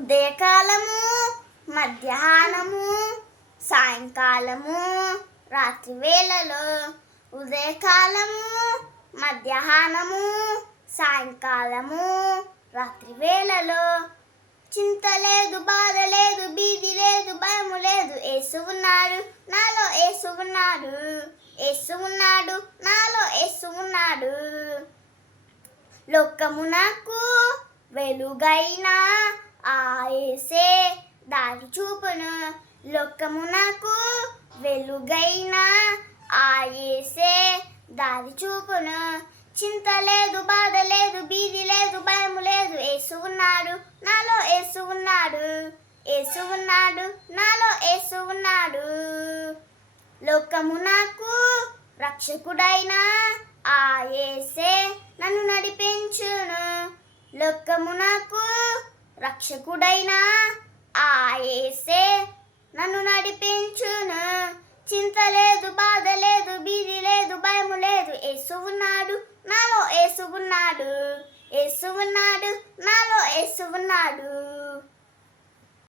ఉదయకాలము, మధ్యాహ్నము, సాయంకాలము, రాత్రి వేళలో. ఉదయకాలము, మధ్యాహ్నము, సాయంకాలము, రాత్రి వేళలో. చింత లేదు, బాధ లేదు, భీతి లేదు, భయము లేదు. యేసు ఉన్నాడు, నాలో యేసు ఉన్నాడు. యేసు ఉన్నాడు, నాలో యేసు ఉన్నాడు. లోకమునకు వెలుగైన ఆ యేసే దారి చూపును. లోకమునకు వెలుగైన ఆ యేసే దారి చూపును. చింత లేదు, బాధ లేదు, భీతి లేదు, భయము లేదు. యేసు ఉన్నాడు, నాలో యేసు ఉన్నాడు. యేసు ఉన్నాడు, నాలో యేసు ఉన్నాడు. లోకమునకు రక్షకుడైన ఆ యేసే నన్ను నడిపించును. లోకమునకు రక్షకుడైన ఆ యేసే నన్ను నడిపించును. చింత లేదు, బాధ లేదు, భీతి లేదు, భయము లేదు. యేసు ఉన్నాడు, నాలో యేసు ఉన్నాడు. యేసు ఉన్నాడు, నాలో యేసు ఉన్నాడు.